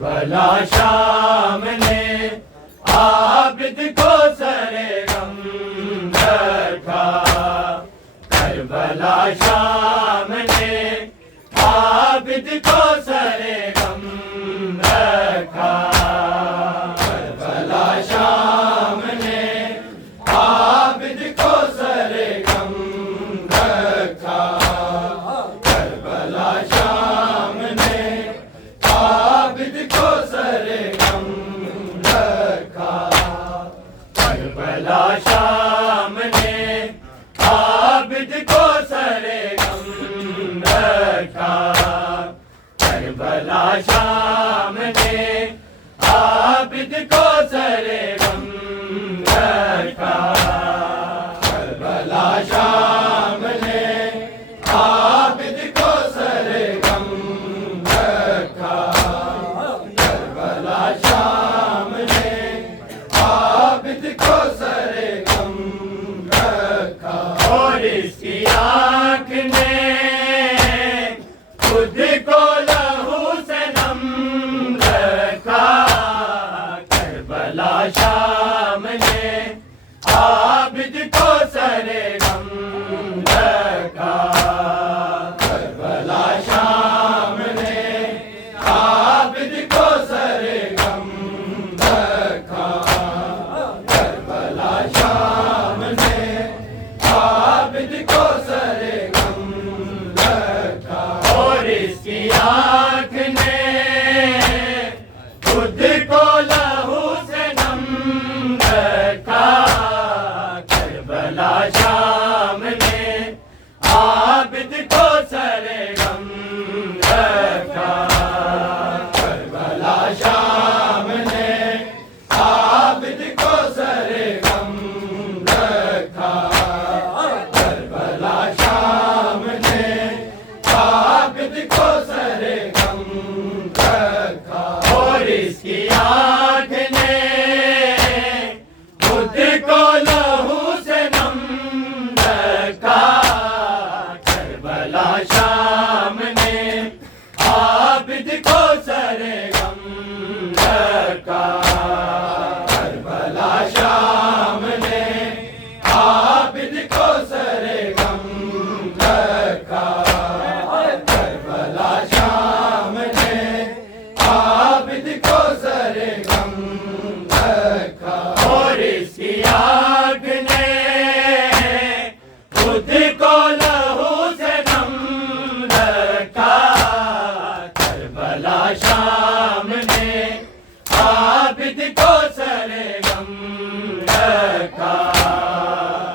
کربلا شام نے عابد کو سرے غم رکھا، کربلا شام نے عابد کو سرے غم رکھا، کربلا شام نے عابد کو سرے غم رکھا، کربلا شام نے عابد کو سرے غم رکھا، کربلا شام نے عابد کو سرے غم رکھا، کربلا شام نے عابد کو سرے غم رکھا، کربلا شام نے عابد کو سرے غم رکھا، کربلا شام نے عابد کو سرے غم رکھا، اور اس کی آنکھ نے خود کو لہو سے نم رکھا، کربلا شام نے عابد کو سرے غم رکھا، کربلا شام نے عابد کو سرے غم رکھا، کربلا شام نے عابد کو سرے غم رکھا، اور اس کی آنکھ نے خود کو لہو سے نم رکھا، کربلا شام نے عابد کو سرے غم رکھا، کربلا شام نے عابد کو سرے غم رکھا، کربلا شام نے عابد کو سرے غم رکھا، اور اس کی آنکھ نے خود کو لہو سے نم رکھا، کربلا شام نے عابد کو سرے غم رکھا، کربلا شام نے عابد کو سرے غم رکھا، کربلا شام نے عابد کو سرے غم رکھا، اور اس کی آنکھ نے خود کو لہو سے نم رکھا، کربلا شام نے عابد کو سرے غم رکھا،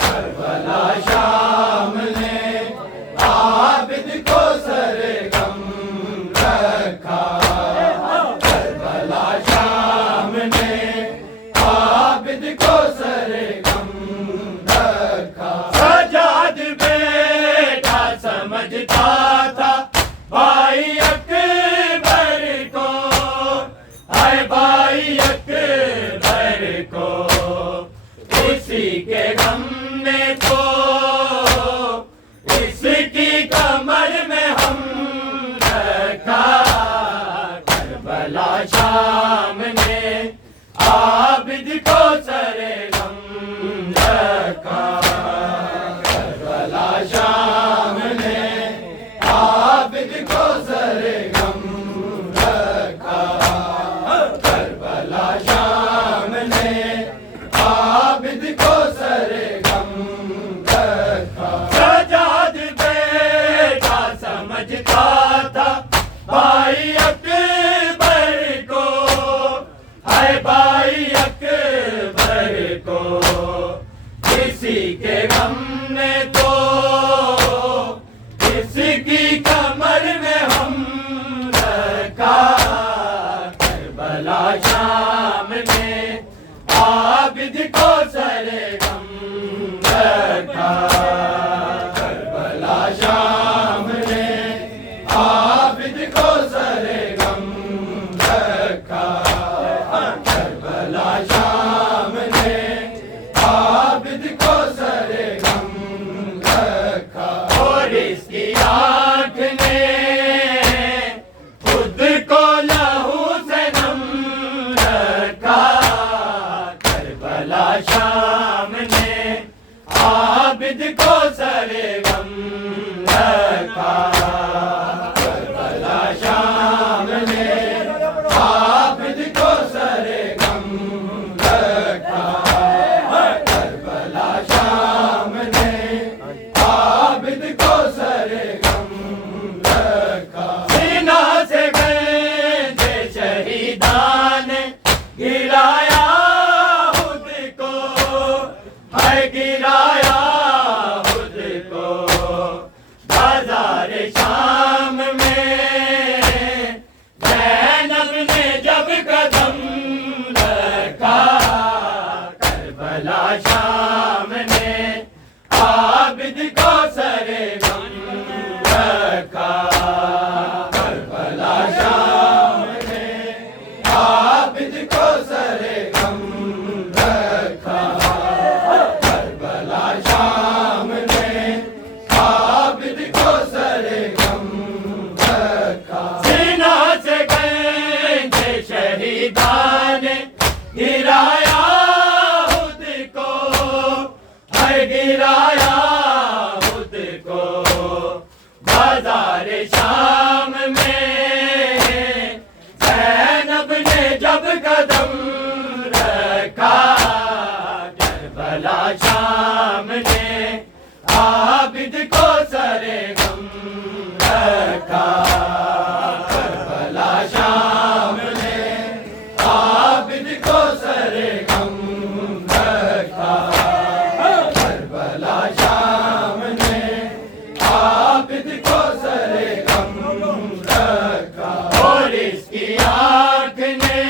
کربلا شام نے عابد کو سرے غم رکھا، کربلا شام نے عابد کو سرے غم رکھا، سجاد بیٹا سمجھتا تھا بھائی اکبر کو، اے بھائی اکبر کو، اسی کے غم نے تو اس کی کمر میں ہم رکھا، کربلا شام نے عابد کو سرے غم رکھا، کربلا شام نے عابد کو سرے غم رکھا، کربلا شام نے عابد کو سرے غم رکھا، سجاد بیٹا سمجھتا تھا بھائی اکبر کو، ہے بھائی اکبر کو، کسی کے غم نے تو اس کی کمر میں ہم رکھا، کربلا شام نے عابد کو سرے غم رکھا، کربلا شام نے عابد کو سرے غم رکھا، کربلا شام نے عابد کو سرے غم رکھا، اور اس کی آنکھ نے خود کو شہیدان نے گرایا خود کو، ہے گرایا خود کو، بازار شام میں زینب نے جب قدم رکھا، کربلا شام نے عابد کو سر غم رکھا، کربلا شام نے عابد کو سر غم رکھا، کربلا شام نے عابد کو سر غم رکھا، اور اس کی آنکھ نے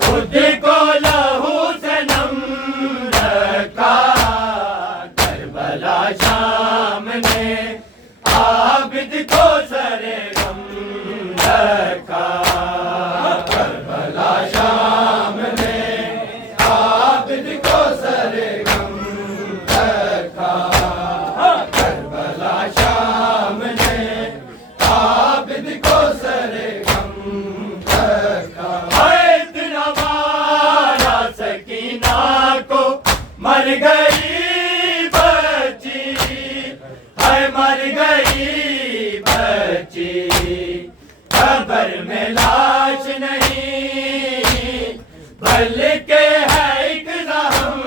خود کو لہو سے نم رکھا، کربلا شام نے عابد کو سر غم رکھا، کربلا شام نے عابد کو سر غم رکھا، کربلا شام نے عابد کو سر غم رکھا، اتنا مارا سکینہ کو مر گئی بچی، ہے مر گئی بچی، قبر میں لاش نہیں بلکہ ہے ایک زخم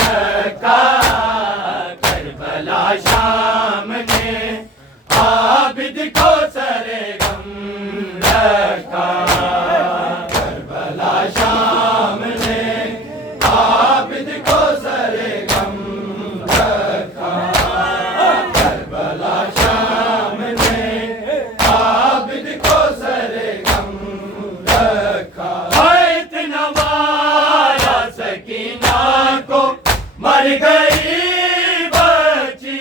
رکھا، کربلا شام نے عابد کو سر غم رکھا، کربلا شام نے عابد کو سر غم رکھا، کربلا شام نے عابد کو سر غم رکھا، اتنا مارا سکینہ کو مر گئی بچی،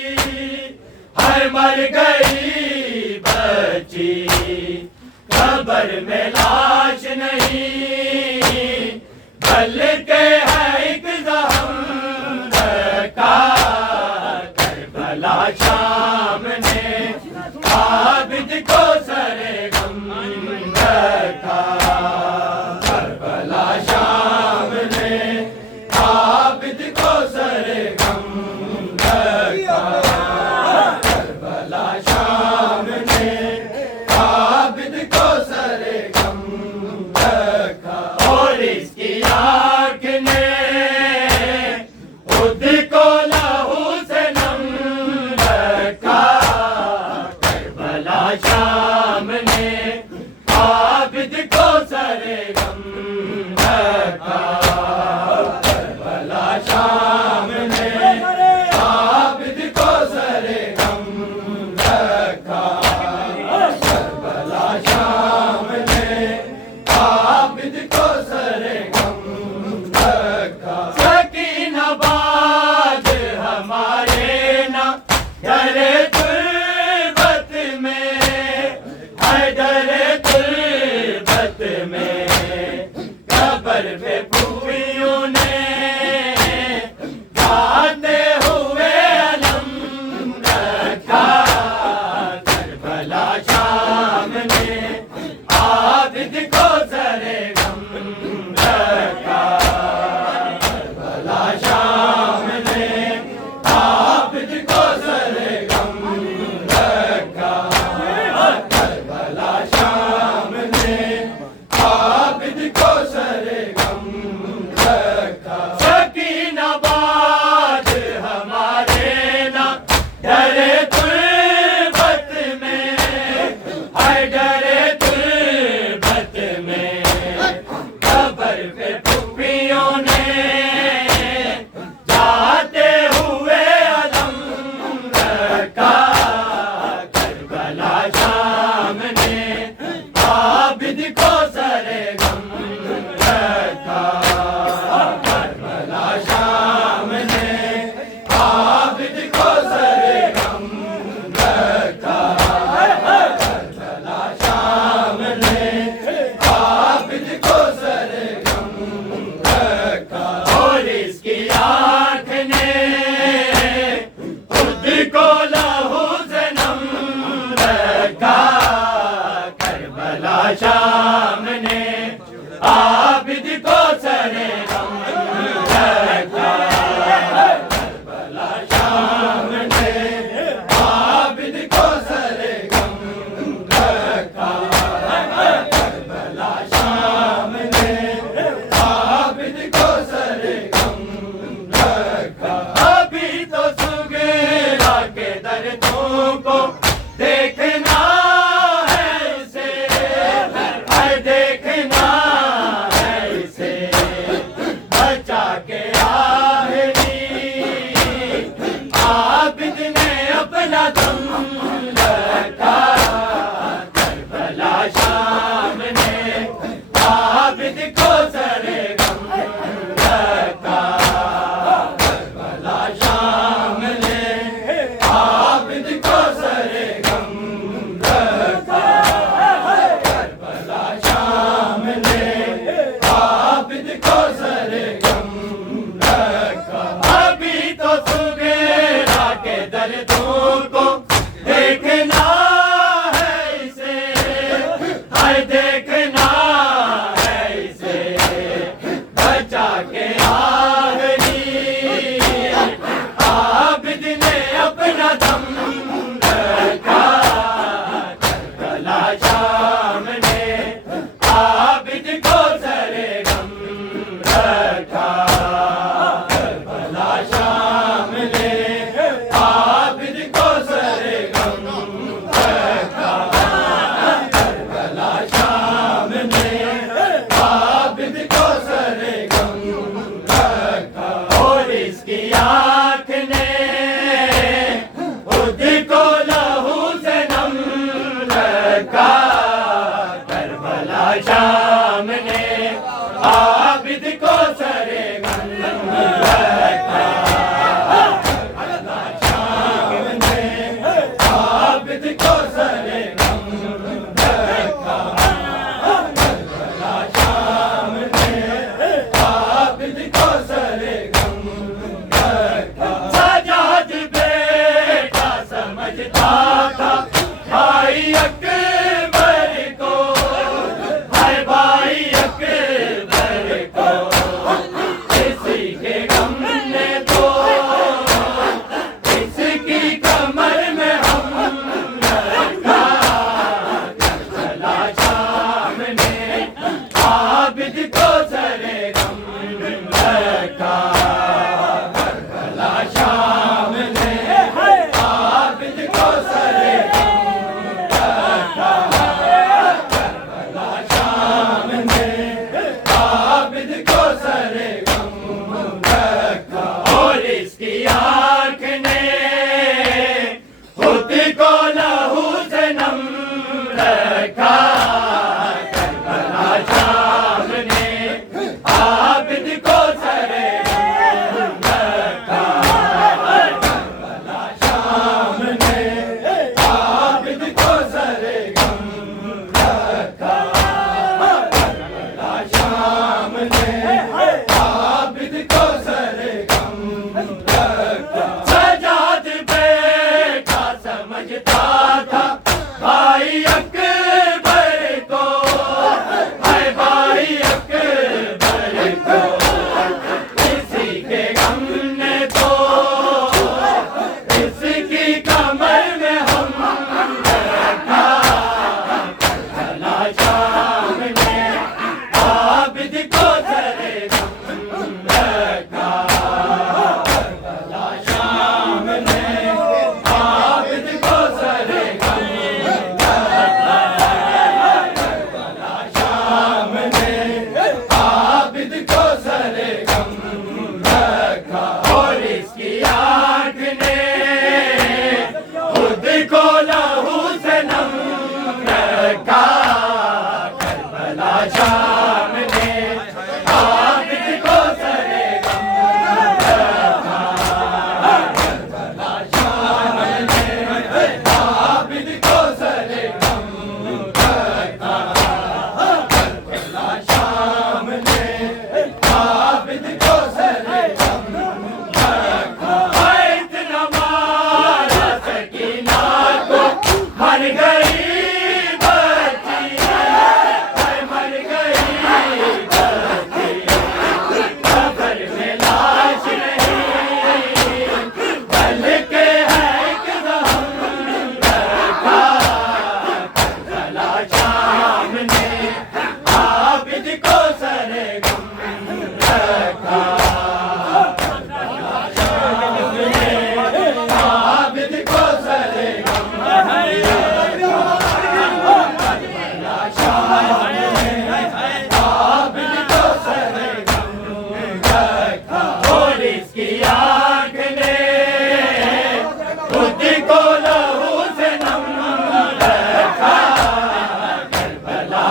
ہے مر گئی بچی، قبر میں لاش نہیں بلکہ ہے ایک زخم رکھا، کربلا شام نے عابد کو سر غم رکھا، کربلا شام نے عابد کو سر غم رکھا، کربلا شام نے عابد کو سر غم رکھا، اور اس کی آنکھ نے خود کو لہو سے نم رکھا، کربلا شام نے عابد کو سر غم رکھا، کربلا شام نے عابد کو سر غم رکھا، کربلا شام نے عابد کو سر غم رکھا، سکینہ باز ہمارے نہ ڈرے تربت میں، ہے ڈرے تربت میں، قبر پہ پھوپھیوں نے گاتے ہوئے علم رکھا، کربلا شام نے عابد کو سر غم رکھا، کربلا شام نے عابد کو سر غم رکھا، کربلا شام نے عابد کو سر غم رکھا، سکینہ باز ہمارے نہ ڈرے تربت میں، ہے ڈرے تربت میں، قبر پہ پھوپھیوں نے جاتے ہوئے علم رکھا، کربلا شام نے عابد کو سر غم رکھا، کربلا شام نے عابد کو سر غم رکھا، کربلا شام نے عابد کو سر غم رکھا، اور اس کی آنکھ نے خود کو لہو سے نم رکھا، کربلا شام نے شام نے عابد کو سرے غم رکھا کربلا شام نے عابد کو سرے غم رکھا کربلا شام نے عابد کو سرے غم رکھا ابھی تو سغیرا کے دردوں کو دیکھنا ہے اسے ہائے دیکھنا ہے اسے بچا کے آخری عابد نے اپنا دم رکھا کربلا شام نے عابد کو سرے غم رکھا کربلا شام نے عابد کو سرے غم رکھا کربلا شام نے عابد کو سرے غم رکھا اور اس کی آنکھ نے خود کو لہو سے نم رکھا کربلا شام نے عابد کو سرے غم رکھا کربلا شام نے عابد کو سرے غم رکھا کربلا شام نے عابد کو سرے غم رکھا سجاد بیٹا سمجھتا تھا بھائی اکبر کو ہائے بھائی اکبر کو کسی کے غم نے تو اس کی کمر میں ہم رکھا کربلا شام نے عابد کو سرے غم رکھا کربلا شام نے عابد کو سرے غم رکھا کربلا شام نے عابد کو سرے غم رکھا اور اس کی آنکھ نے خود کو لہو سے نم رکھا کربلا شام نے عابد کو سرے غم رکھا کربلا شام نے عابد کو سرے غم رکھا کربلا شام نے عابد کو سرے غم رکھا سجاد بیٹا سمجھتا تھا بھائی اکبر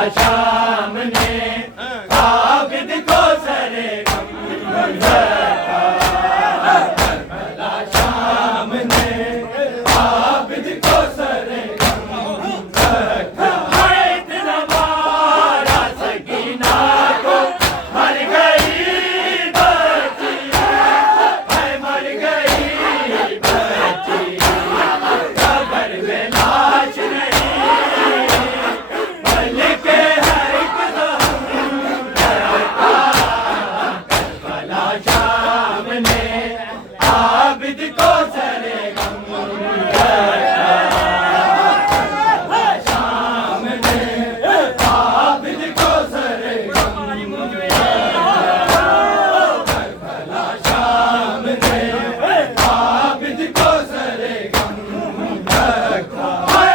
شام نے عابد کو سرے غم رکھا، کربلا شام نے عابد کو سرے غم رکھا، اتنا مارا سکینہ کو مر گئی بچی، مر گئی بچی، قبر میں لاش نہیں بلکہ ہے ایک زخم رکھا، کربلا شام نے عابد کو سرے غم رکھا، شام نے عابد کو سرے غم رکھا، کربلا شام نے عابد کو سرے غم رکھا،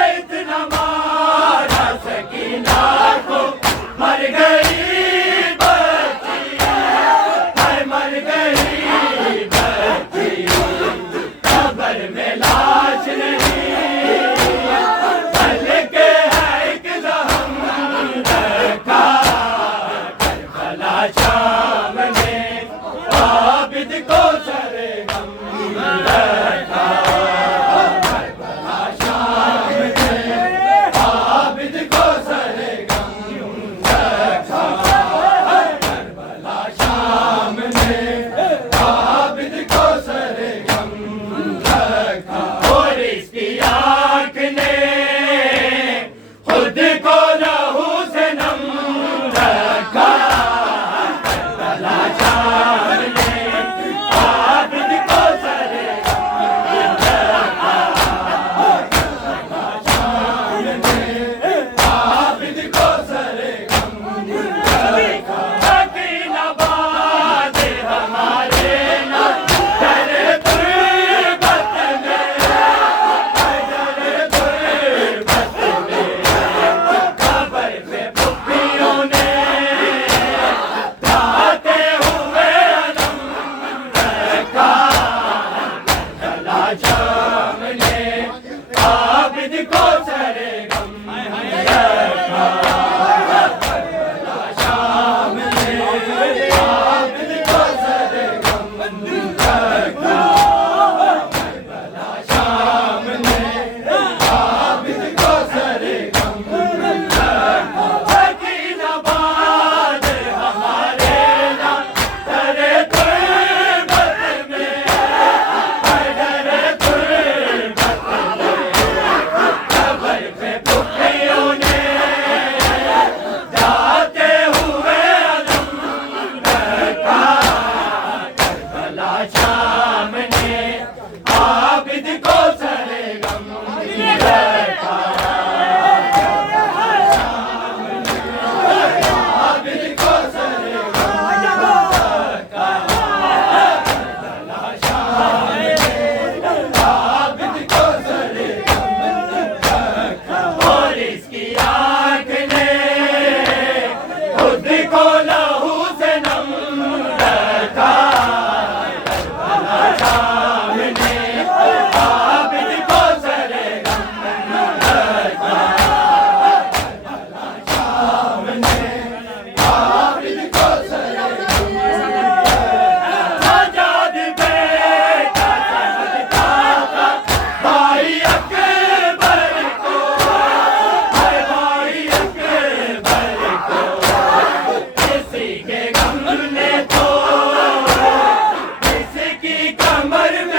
اتنا مارا سکینہ کو مر گئی بچی، مر گئی بچی، قبر میں لاش نہیں بلکہ ہے ایک زخم رکھا، کربلا شام نے عابد کو سرے غم رکھا، کربلا شام نے عابد کو سرے غم رکھا، کربلا شام نے عابد کو سرے غم رکھا، اور اس کی آنکھ نے خود کو لہو سے نم رکھا، کربلا شام نے عابد کو سرے غم رکھا، کربلا شام نے عابد کو سرے غم رکھا، سکینہ باد ہمارے نہ ڈرے غربت میں، ڈرے غربت میں، قبر پہ پھپھیوں نے ڈھاتے ہوئے علم رکھا، کربلا شام نے عابد کو سرے غم رکھا، کربلا شام نے عابد کو سرے غم رکھا، کربلا شام نے عابد کو سرے غم رکھا، سکینہ باد ہمارے نہ ڈرے غربت میں، ڈرے غربت میں، قبر پہ پھپھیوں نے جاتے ہوئے علم رکھا، کربلا شام نے عابد کو سرے غم رکھا، عابد کو سرے غم رکھا، کربلا شام نے عابد کو سرے غم رکھا، اور اس کی آنکھ نے خود کو لہو سے نم رکھا، کربلا شام نے عابد کو سرے غم رکھا، کربلا شام نے عابد کو سرے غم رکھا، سجاد بیٹا سمجھتا تھا بھائی اکبر کو، بھائی اکبر کو، کسی کے غم نے تو کسی کی کمر میں